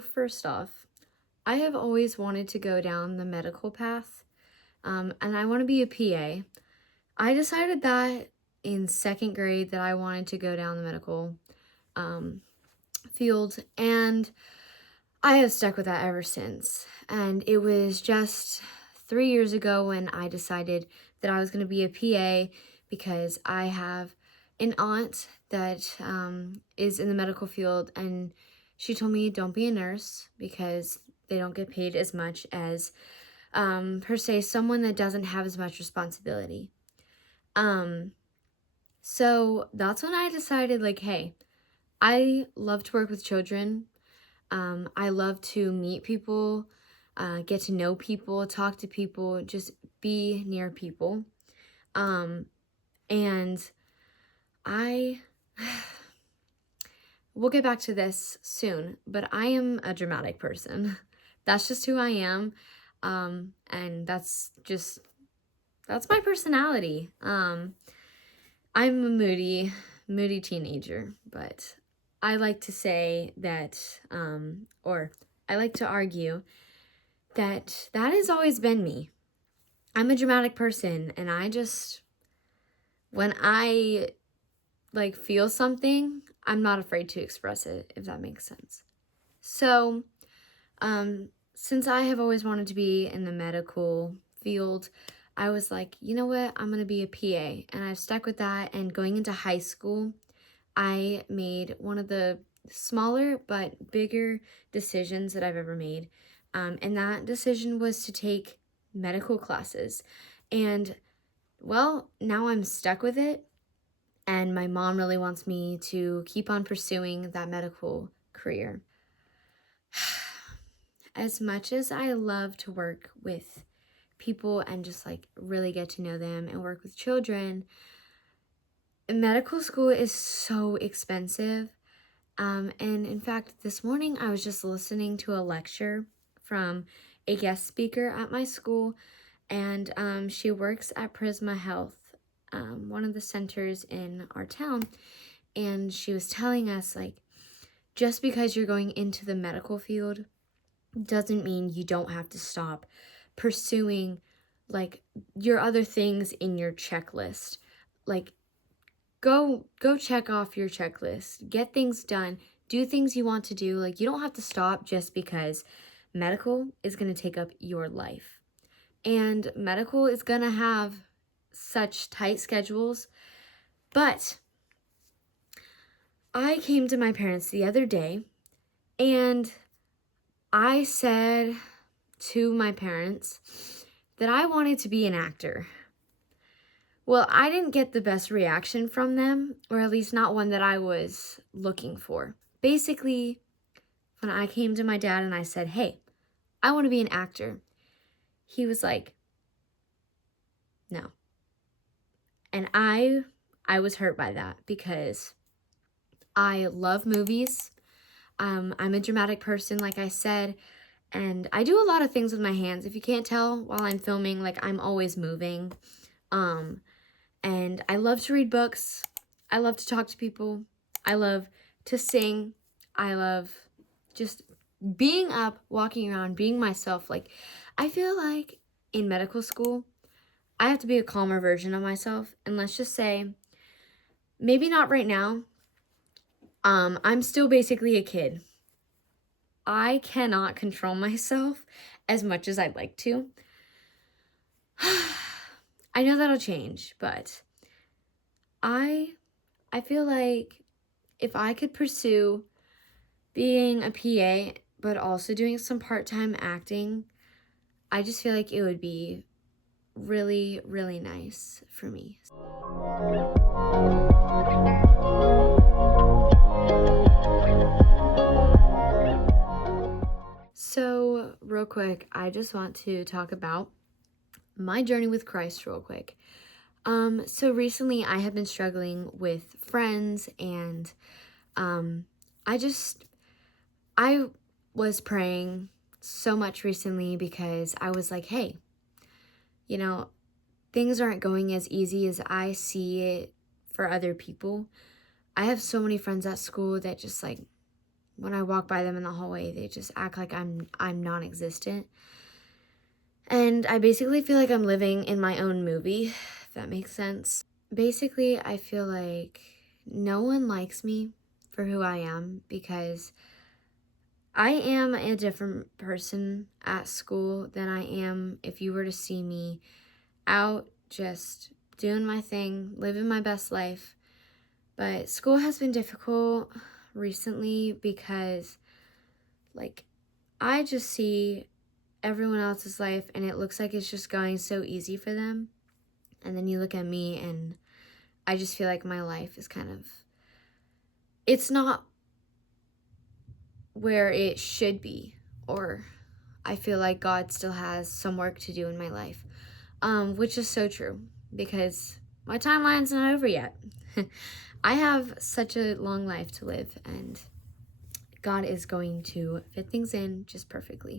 first off, I have always wanted to go down the medical path, and I want to be a PA. I decided that in second grade that I wanted to go down the medical um, field, and I have stuck with that ever since. And it was just 3 years ago when I decided that I was going to be a PA because I have an aunt that is in the medical field, and she told me don't be a nurse because they don't get paid as much as, per se, someone that doesn't have as much responsibility. So that's when I decided, like, hey, I love to work with children. I love to meet people, get to know people, talk to people, just be near people. And I, we'll get back to this soon, but I am a dramatic person. That's just who I am. And that's my personality. I'm a moody teenager, but I like to say that, or I like to argue that has always been me. I'm a dramatic person, and when I feel something, I'm not afraid to express it, if that makes sense. So, since I have always wanted to be in the medical field, I was like, you know what, I'm going to be a PA, and I've stuck with that. And going into high school, I made one of the smaller but bigger decisions that I've ever made. And that decision was to take medical classes. And, well, now I'm stuck with it. And my mom really wants me to keep on pursuing that medical career. As much as I love to work with people and just really get to know them and work with children, medical school is so expensive. And in fact, this morning I was just listening to a lecture from a guest speaker at my school, and she works at Prisma Health, one of the centers in our town, and she was telling us, just because you're going into the medical field doesn't mean you don't have to stop pursuing your other things in your checklist. Go check off your checklist, get things done, do things you want to do. You don't have to stop just because medical is going to take up your life. And medical is going to have such tight schedules. But I came to my parents the other day, and I said to my parents that I wanted to be an actor. Well, I didn't get the best reaction from them, or at least not one that I was looking for. Basically, when I came to my dad and I said, hey, I want to be an actor, he was like, no. And I was hurt by that because I love movies. I'm a dramatic person, like I said, and I do a lot of things with my hands. If you can't tell, while I'm filming, I'm always moving. And I love to read books. I love to talk to people. I love to sing. I love just being up, walking around, being myself. I feel like in medical school, I have to be a calmer version of myself. And let's just say, maybe not right now. I'm still basically a kid. I cannot control myself as much as I'd like to. I know that'll change, but I feel like if I could pursue being a PA, but also doing some part-time acting, I just feel like it would be really, really nice for me. So, real quick, I just want to talk about my journey with Christ real quick. So recently I have been struggling with friends, and I was praying so much recently because I was like, hey, things aren't going as easy as I see it for other people. I have so many friends at school that just when I walk by them in the hallway, they just act like I'm non-existent. And I basically feel like I'm living in my own movie, if that makes sense. Basically, I feel like no one likes me for who I am because I am a different person at school than I am if you were to see me out just doing my thing, living my best life. But school has been difficult recently because, like, I just see everyone else's life and it looks like it's just going so easy for them. And then you look at me and I just feel like my life is kind of, it's not where it should be, or I feel like God still has some work to do in my life, which is so true because my timeline's not over yet. I have such a long life to live, and God is going to fit things in just perfectly.